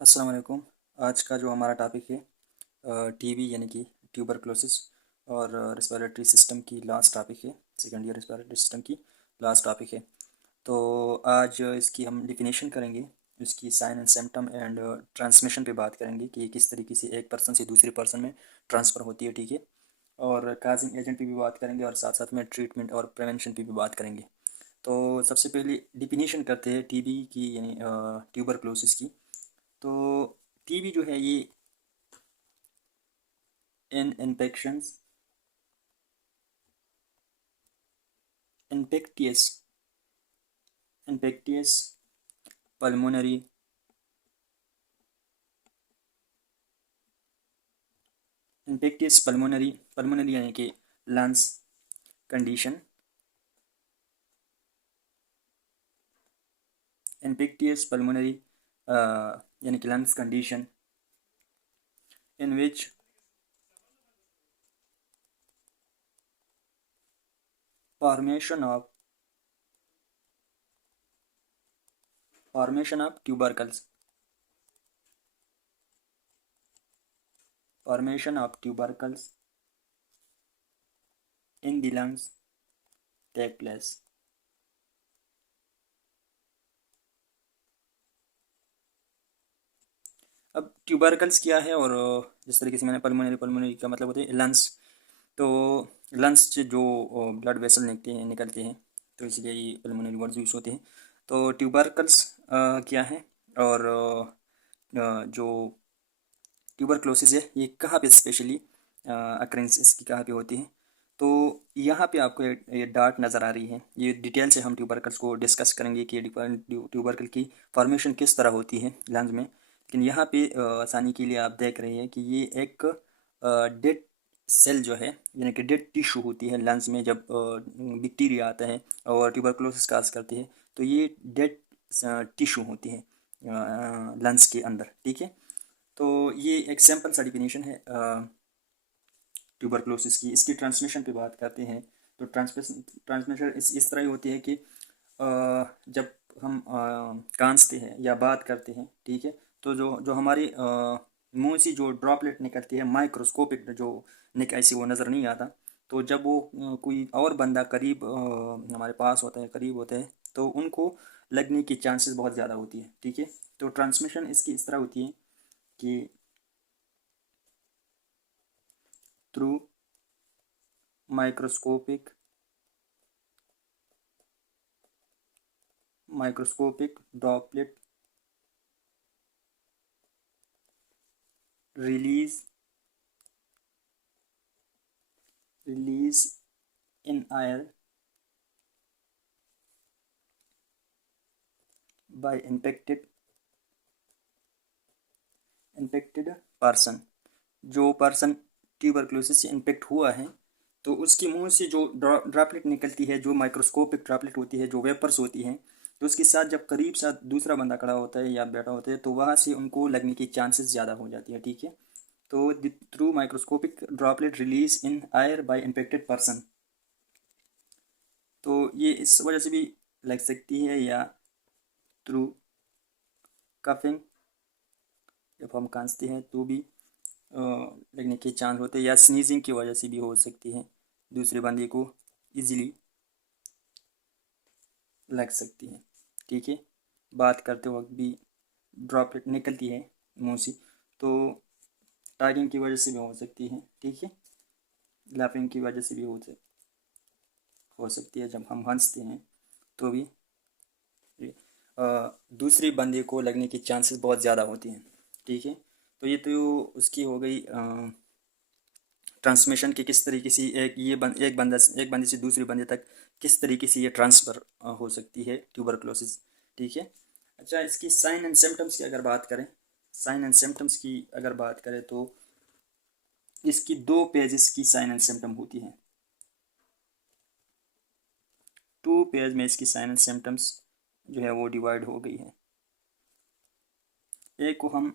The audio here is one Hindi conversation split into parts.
अस्सलाम वालेकुम। आज का जो हमारा टॉपिक है टीबी यानी कि ट्यूबरक्लोसिस और रेस्पिरेटरी सिस्टम की लास्ट टॉपिक है। सेकंड ईयर रेस्पिरेटरी सिस्टम की लास्ट टॉपिक है। तो आज इसकी हम डिफिनेशन करेंगे, इसकी sign and symptom and transmission पे बात करेंगे कि ये किस तरीके से एक पर्सन से दूसरे पर्सन में ट्रांसफ़र होती है, ठीक है। और काजिंग एजेंट पे भी बात करेंगे और साथ साथ में ट्रीटमेंट और प्रिवेंशन पे भी बात करेंगे। तो सबसे पहले डिफिनेशन करते हैं टीबी की यानी ट्यूबरक्लोसिस की। तो टीबी जो है ये इन इन्फेक्टियस इन्फेक्टियस पल्मोनरी पल्मोनरी यानी कि लंग्स कंडीशन, इन्फेक्टियस पल्मोनरी यानी कि lungs condition in which formation of tubercles in the lungs take place। अब ट्यूबरकल्स क्या है, और जिस तरीके से मैंने पल्मोनरी का मतलब होता है लंग्स। तो लंग्स से जो ब्लड वेसल निकलते हैं, तो इसलिए ये पल्मोनरी वर्ड्स यूज होते हैं। तो ट्यूबरकल्स क्या है, और जो ट्यूबरक्लोसिस है ये कहाँ पे स्पेशली अक्रेंस इसकी कहाँ पे होती है। तो यहाँ पे आपको ये डार्ट नज़र आ रही है। ये डिटेल से हम ट्यूबरकल्स को डिस्कस करेंगे कि ट्यूबरकल की फॉर्मेशन किस तरह होती है लंग्स में। लेकिन यहाँ पे आसानी के लिए आप देख रहे हैं कि ये एक डेड सेल जो है यानी कि डेड टिश्यू होती है लंग्स में। जब बैक्टीरिया आता है और ट्यूबरक्लोसिस काज करती है, तो ये डेड टिश्यू होती है लंग्स के अंदर, ठीक है। तो ये एक सैम्पल सा डिफिनीशन है ट्यूबरक्लोसिस की। इसकी ट्रांसमिशन पे बात करते हैं। तो ट्रांसमिशन इस तरह ही होती है कि जब हम कांसते हैं या बात करते हैं, ठीक है, तो जो जो हमारी मुंह से जो ड्रॉपलेट निकलती है माइक्रोस्कोपिक जो ऐसे वो नज़र नहीं आता। तो जब वो कोई और बंदा करीब हमारे पास होता है, करीब होता है, तो उनको लगने की चांसेस बहुत ज़्यादा होती है, ठीक है। तो ट्रांसमिशन इसकी इस तरह होती है कि through microscopic droplet release in air by infected person। जो पर्सन ट्यूबरक्लोसिस से इन्फेक्ट हुआ है, तो उसके मुंह से जो ड्रॉपलेट निकलती है, जो माइक्रोस्कोपिक ड्रॉपलेट होती है, जो वेपर्स होती हैं, तो उसके साथ जब करीब साथ दूसरा बंदा खड़ा होता है या बैठा होता है, तो वहाँ से उनको लगने की चांसेस ज़्यादा हो जाती है, ठीक है। तो through microscopic droplet release in air by infected person. तो ये इस वजह से भी लग सकती है, या थ्रू कफिंग, जब हम खांसते हैं तो भी लगने के चांस होते हैं, या स्नीजिंग की वजह से भी हो सकती है, दूसरे बंदे को इजीली लग सकती है, ठीक है। बात करते वक्त भी ड्रॉपलेट निकलती है मुंह से, तो टाइगिंग की वजह से भी हो सकती है, ठीक है। लाफिंग की वजह से भी हो सकती है, जब हम हंसते हैं तो भी दूसरे बंदे को लगने की चांसेस बहुत ज़्यादा होती हैं, ठीक है। तो ये तो उसकी हो गई ट्रांसमिशन की किस तरीके से एक बंदे से दूसरे बंदे तक किस तरीके से ये ट्रांसफ़र हो सकती है ट्यूबरक्लोसिस, ठीक है। अच्छा, इसकी साइन एंड सिम्टम्स की अगर बात करें, तो इसकी 2 पेजेस की साइन एंड सिम्टम होती हैं। 2 पेज में इसकी साइन एंड सिम्टम्स जो है वो डिवाइड हो गई है। एक को हम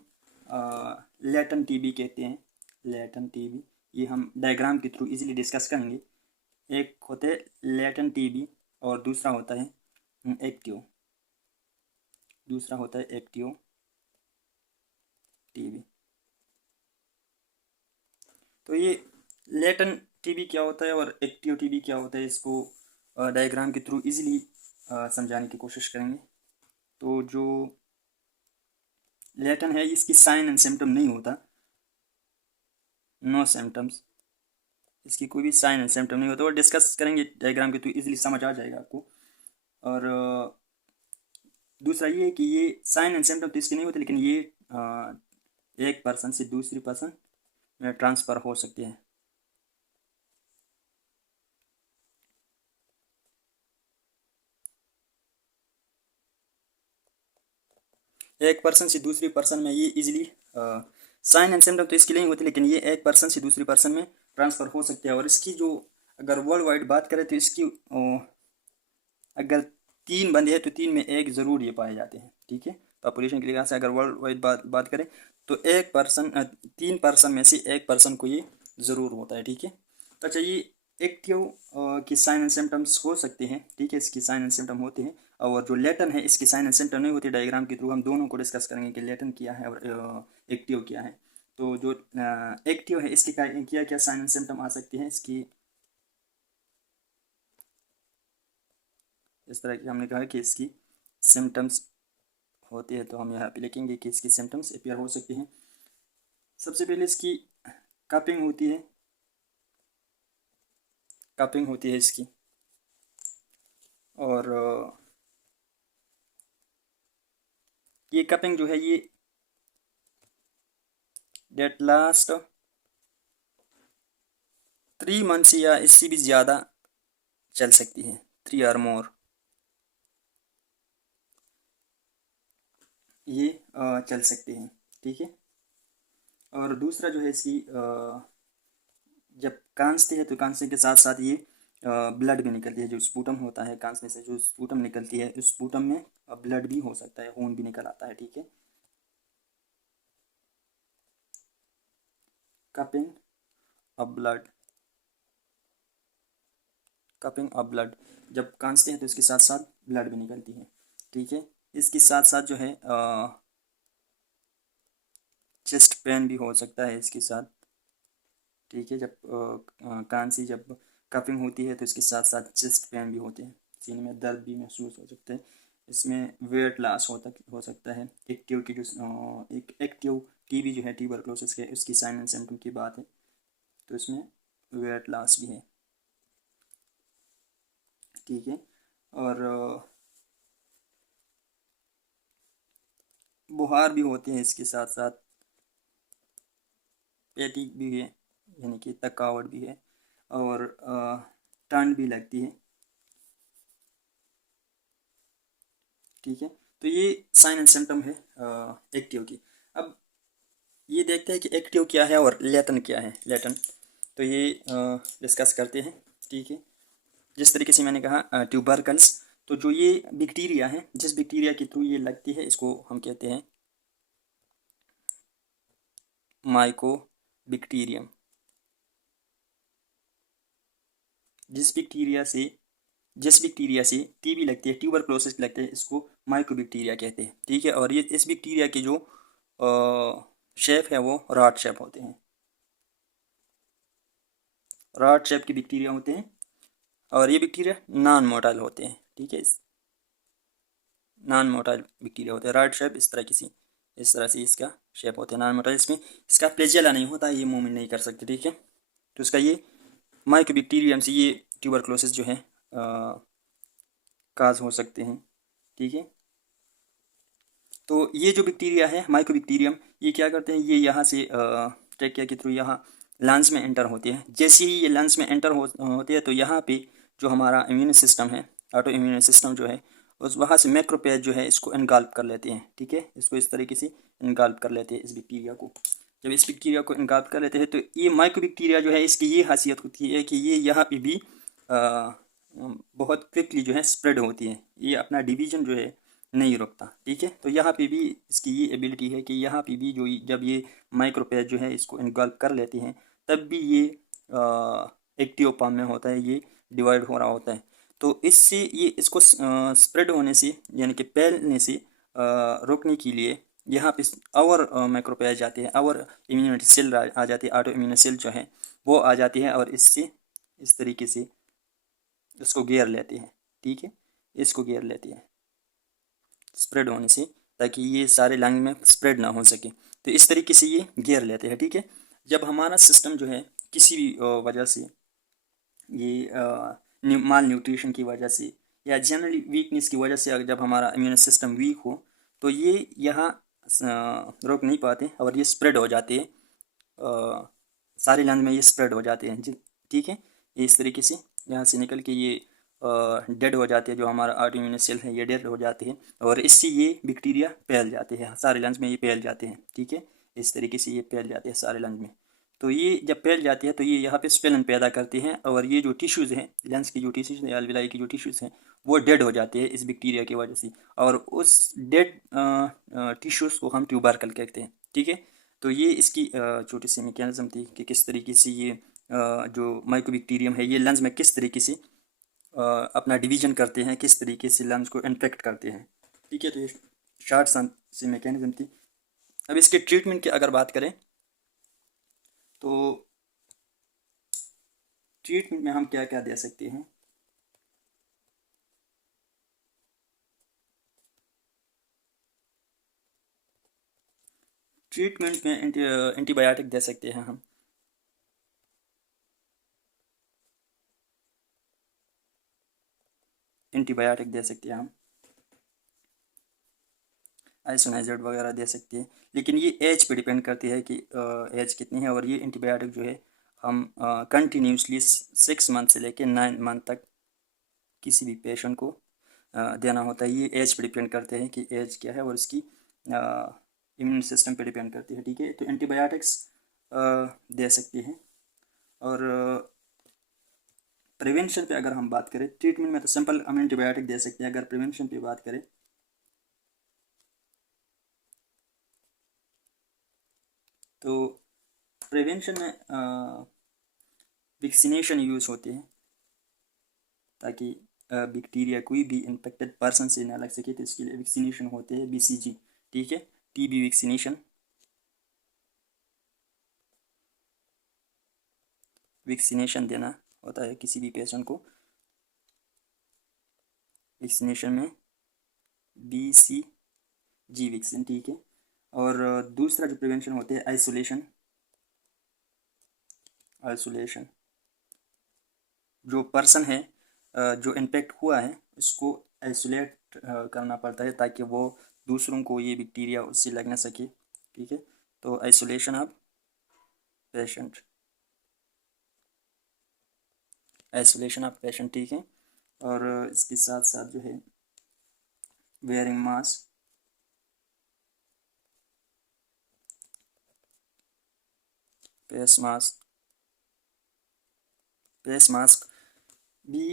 लेटन टीबी कहते हैं, लेटन टीबी, ये हम डायग्राम के थ्रू इजीली डिस्कस करेंगे। एक होते है लेटन टीबी और दूसरा होता है एक्टिव। तो ये लेटेंट टीबी क्या होता है और एक्टिव टीबी क्या होता है, इसको डायग्राम के थ्रू इजीली समझाने की कोशिश करेंगे। तो जो लेटेंट है इसकी साइन एंड सिम्टम नहीं होता, नो सिम्टम्स, इसकी कोई भी साइन एंड सिम्टम नहीं होता, और डिस्कस करेंगे डायग्राम के थ्रू इजीली समझ आ जाएगा आपको। और दूसरा ये है कि ये साइन एंड सिम्टम तो इसके नहीं होते, लेकिन ये एक पर्सन से दूसरी पर्सन में ट्रांसफ़र हो सकते हैं। एक पर्सन से दूसरी पर्सन में ये इजीली साइन एंड सिम्टम तो इसके लिए नहीं होते, लेकिन ये एक पर्सन से दूसरी पर्सन में ट्रांसफ़र हो सकते हैं। और इसकी जो अगर वर्ल्ड वाइड बात करें तो इसकी अगर 3 बंदे हैं तो 3 में एक ज़रूर ये पाए जाते हैं, ठीक है। पॉपुलेशन के लिहाज से अगर वर्ल्ड वाइड बात करें तो 3 पर्सन में से एक पर्सन को ये ज़रूर होता है, ठीक है। तो अच्छा, ये एक्टिव की साइन एंड सिम्टम्स हो सकते हैं, ठीक है, इसकी साइन एंड सिम्टम होते हैं। और जो लेटन है इसकी साइन एंड सिम्टम नहीं होती। डायग्राम के थ्रू हम दोनों को डिस्कस करेंगे कि लेटन क्या है और एक्टिव क्या है। तो जो एक्टिव है इसके क्या क्या साइन एंड सिम्टम आ सकते हैं इसकी, इस तरह की हमने कहा कि इसकी सिम्टम्स होते हैं, तो हम यहाँ पे लिखेंगे कि इसकी सिम्टम्स अपीयर हो सकते हैं। सबसे पहले इसकी कपिंग होती है, कपिंग होती है इसकी, और ये कपिंग जो है ये डेट लास्ट 3 मंथ्स या इससे भी ज़्यादा चल सकती है, 3 और मोर ये चल सकती हैं, ठीक है। और दूसरा जो है इसकी जब कांसती है तो कांसने के साथ साथ ये ब्लड भी निकलती है। जो स्पूटम होता है कांसने से जो स्पूटम निकलती है, उस स्पूटम में ब्लड भी हो सकता है, खून भी निकल आता है, ठीक है। Cupping of blood, cupping of blood, जब कांसते हैं तो इसके साथ साथ ब्लड भी निकलती है, ठीक है। इसके साथ साथ जो है चेस्ट पेन भी हो सकता है इसके साथ, ठीक है। जब कांसी जब कपिंग होती है तो इसके साथ साथ चेस्ट पेन भी होते हैं, सीने में दर्द भी महसूस हो सकता है। इसमें वेट लॉस हो सकता है। एक्टिव की जो एक एक्टिव टीबी जो है ट्यूबरकुलोसिस के, उसकी साइन एंड सिम्टम की बात है, तो इसमें वेट लॉस भी है, ठीक है। और बुखार भी होते हैं इसके साथ साथ, पेटिक भी है यानी कि थकावट भी है, और ठंड भी लगती है, ठीक है। तो ये साइन एंड सिम्टम है एक्टिव की। अब ये देखते हैं कि एक्टिव क्या है और लेटन क्या है। लेटन तो ये डिस्कस करते हैं, ठीक है। जिस तरीके से मैंने कहा ट्यूबरकल्स, तो जो ये बैक्टीरिया है, जिस बैक्टीरिया के थ्रू ये लगती है इसको हम कहते हैं माइकोबैक्टीरियम। जिस बैक्टीरिया से टीबी लगती है, ट्यूबरकुलोसिस लगते हैं, इसको माइकोबैक्टीरिया कहते हैं, ठीक है। और ये इस बैक्टीरिया के जो शेप है वो रॉड शेप होते हैं, रॉड शेप की बैक्टीरिया होते हैं, और ये बैक्टीरिया नॉन मोटाइल होते हैं, ठीक है। नॉन मोटाइल बैक्टीरिया होते हैं, रॉड शेप इस तरह से इसका शेप होता है, नॉन मोटाइल। इसमें इसका फ्लैजेला नहीं होता, ये मूवमेंट नहीं कर सकते, ठीक है। तो इसका ये माइकोबैक्टीरियम से ये ट्यूबरकुलोसिस जो है काज हो सकते हैं, ठीक है। तो ये जो बैक्टीरिया है माइकोबैक्टीरियम, ये क्या करते हैं, ये यहाँ से ट्रैकिया के थ्रू यहाँ लंग्स में एंटर होते हैं। जैसे ही ये लंग्स में एंटर होते हैं तो यहाँ पे जो हमारा इम्यून सिस्टम है, ऑटो इम्यून सिस्टम जो है, उस वहाँ से मैक्रोफेज जो है इसको इनगल्फ कर लेते हैं, ठीक है। इसको इस तरीके से इनगल्फ कर लेते हैं इस बैक्टीरिया को। जब इस बैक्टीरिया को इनगल्फ कर लेते हैं तो ये माइकोबैक्टीरिया जो है इसकी ये खासियत होती है कि ये यहाँ पे भी बहुत क्विकली जो है स्प्रेड होती है, ये अपना डिवीजन जो है नहीं रुकता, ठीक है। तो यहाँ पे भी इसकी ये एबिलिटी है कि यहाँ पे भी जो जब ये माइक्रोफेज जो है इसको इनगल्फ कर लेते हैं, तब भी ये एक्टिव फॉर्म में होता है, ये डिवाइड हो रहा होता है। तो इससे ये इसको स्प्रेड होने से यानी कि फैलने से रोकने के लिए यहाँ पे और मैक्रोफेज जाते हैं और इम्यूनिटी सेल आ जाती है, ऑटो इम्यून सेल जो है वो आ जाती है और इससे इस तरीके से इसको घेर लेते हैं। ठीक है, इसको घेर लेते हैं स्प्रेड होने से, ताकि ये सारे लंग में स्प्रेड ना हो सके। तो इस तरीके से ये घेर लेते हैं। ठीक है, जब हमारा सिस्टम जो है किसी भी वजह से ये माल न्यूट्रिशन की वजह से या जनरली वीकनेस की वजह से अगर जब हमारा इम्यून सिस्टम वीक हो तो ये यहाँ रोक नहीं पाते और ये स्प्रेड हो जाते हैं, सारे लंग में ये स्प्रेड हो जाते हैं जी। ठीक है, ये इस तरीके से यहाँ से निकल के ये डेड हो जाते हैं, जो हमारा ऑटो इम्यून सेल है ये डेड हो जाते हैं और इससे ये बैक्टीरिया फैल जाते हैं, सारे लंग्स में ये फैल जाते हैं। ठीक है, इस तरीके से ये फैल जाते हैं सारे लंग्स में। तो ये जब फैल जाती है तो ये यहाँ पे स्वेलन पैदा करती हैं और ये जो टिश्यूज़ हैं लंग्स की जो टिश्यूज़ हैं अलविलाई की जो टिश्यूज़ हैं वो डेड हो जाते हैं इस बैक्टीरिया की वजह से, और उस डेड टिश्यूज़ को हम ट्यूबरकल कहते हैं। ठीक है, तो ये इसकी छोटी सी मैकेनिज्म थी कि किस तरीके से ये जो माइकोबैक्टीरियम है ये लंग्स में किस तरीके से अपना डिवीजन करते हैं, किस तरीके से लंग्स को इन्फेक्ट करते हैं। ठीक है, तो ये शॉर्ट सी मैकेनिज्म थी। अब इसके ट्रीटमेंट की अगर बात करें तो ट्रीटमेंट में हम क्या क्या दे सकते हैं। ट्रीटमेंट में एंटीबायोटिक दे सकते हैं हम। एंटीबायोटिक दे सकते हैं हम, आइसोनाइज़ेड वगैरह दे सकते हैं, लेकिन ये एज पे डिपेंड करती है कि एज कितनी है। और ये एंटीबायोटिक जो है हम कंटिन्यूसली 6 मंथ से लेकर 9 मंथ तक किसी भी पेशेंट को देना होता है। ये एज पे डिपेंड करते हैं कि एज क्या है और इसकी इम्यून सिस्टम पे डिपेंड करती है। ठीक है, तो एंटीबायोटिक्स दे सकते हैं। और प्रिवेंशन पे अगर हम बात करें, ट्रीटमेंट में तो सिंपल हम एंटीबायोटिक दे सकते हैं। अगर प्रिवेंशन पे बात करें तो प्रिवेंशन में वैक्सीनेशन यूज़ होते हैं ताकि बैक्टीरिया कोई भी इन्फेक्टेड पर्सन से ना लग सके, तो इसके लिए वैक्सीनेशन होते हैं BCG। ठीक है, TB वैक्सीनेशन, वैक्सीनेशन देना होता है किसी भी पेशेंट को। वैक्सीनेशन में BCG वैक्सीन। ठीक है, और दूसरा जो प्रिवेंशन होते हैं आइसोलेशन। आइसोलेशन, जो पर्सन है जो इन्फेक्ट हुआ है उसको आइसोलेट करना पड़ता है ताकि वो दूसरों को ये बैक्टीरिया उससे लग ना सके। ठीक है, तो isolation of patient, isolation of patient. ठीक है, और इसके साथ साथ जो है wearing mask, face mask, face mask भी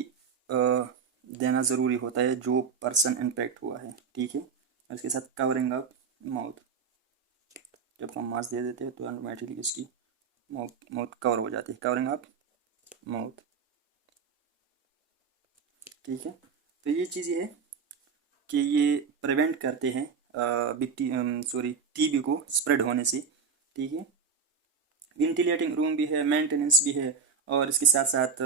देना ज़रूरी होता है जो पर्सन इन्फेक्ट हुआ है। ठीक है, और इसके साथ कवरिंग अप माउथ, जब हम मास्क दे देते हैं तो ऑटोमेटिकली इसकी माउथ कवर हो जाती है, कवरिंग अप माउथ। ठीक है, तो ये चीज़ ये है कि ये प्रिवेंट करते हैं TB को स्प्रेड होने से। ठीक है, वेंटिलेटिंग रूम भी है, मेंटेनेंस भी है, और इसके साथ साथ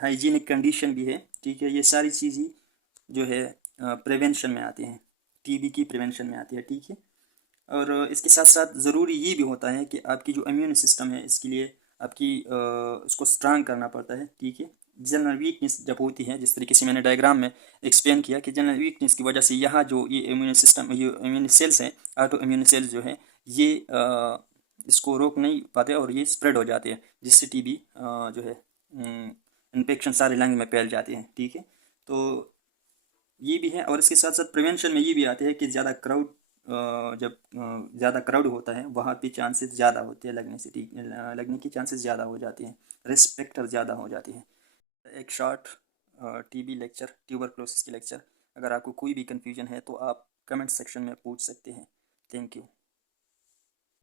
हाइजीनिक कंडीशन भी है। ठीक है, ये सारी चीज़ें जो है प्रिवेंशन में आती हैं, TB की प्रिवेंशन में आती है। ठीक है, और इसके साथ साथ ज़रूरी ये भी होता है कि आपकी जो इम्यून सिस्टम है इसके लिए आपकी उसको स्ट्रांग करना पड़ता है। ठीक है, जनरल वीकनेस जब होती है, जिस तरीके से मैंने डायग्राम में एक्सप्लेन किया कि जनरल वीकनेस की वजह से यहाँ जो ये इम्यून सिस्टम, ये इम्यून सेल्स हैं, ऑटो इम्यून सेल्स जो है ये इसको रोक नहीं पाते और ये स्प्रेड हो जाते हैं, जिससे TB जो है इन्फेक्शन सारे लंग में फैल जाते हैं। ठीक है, तो ये भी है, और इसके साथ साथ प्रिवेंशन में ये भी आते हैं कि ज़्यादा क्राउड जब ज़्यादा क्राउड होता है वहाँ पे चांसेस ज़्यादा होते हैं लगने से, लगने की चांसेस ज़्यादा हो जाते हैं, रिस्क फैक्टर ज़्यादा हो जाती है। एक शॉर्ट TB लेक्चर, ट्यूबरक्लोसिस की लेक्चर। अगर आपको कोई भी कन्फ्यूजन है तो आप कमेंट सेक्शन में पूछ सकते हैं। Thank you.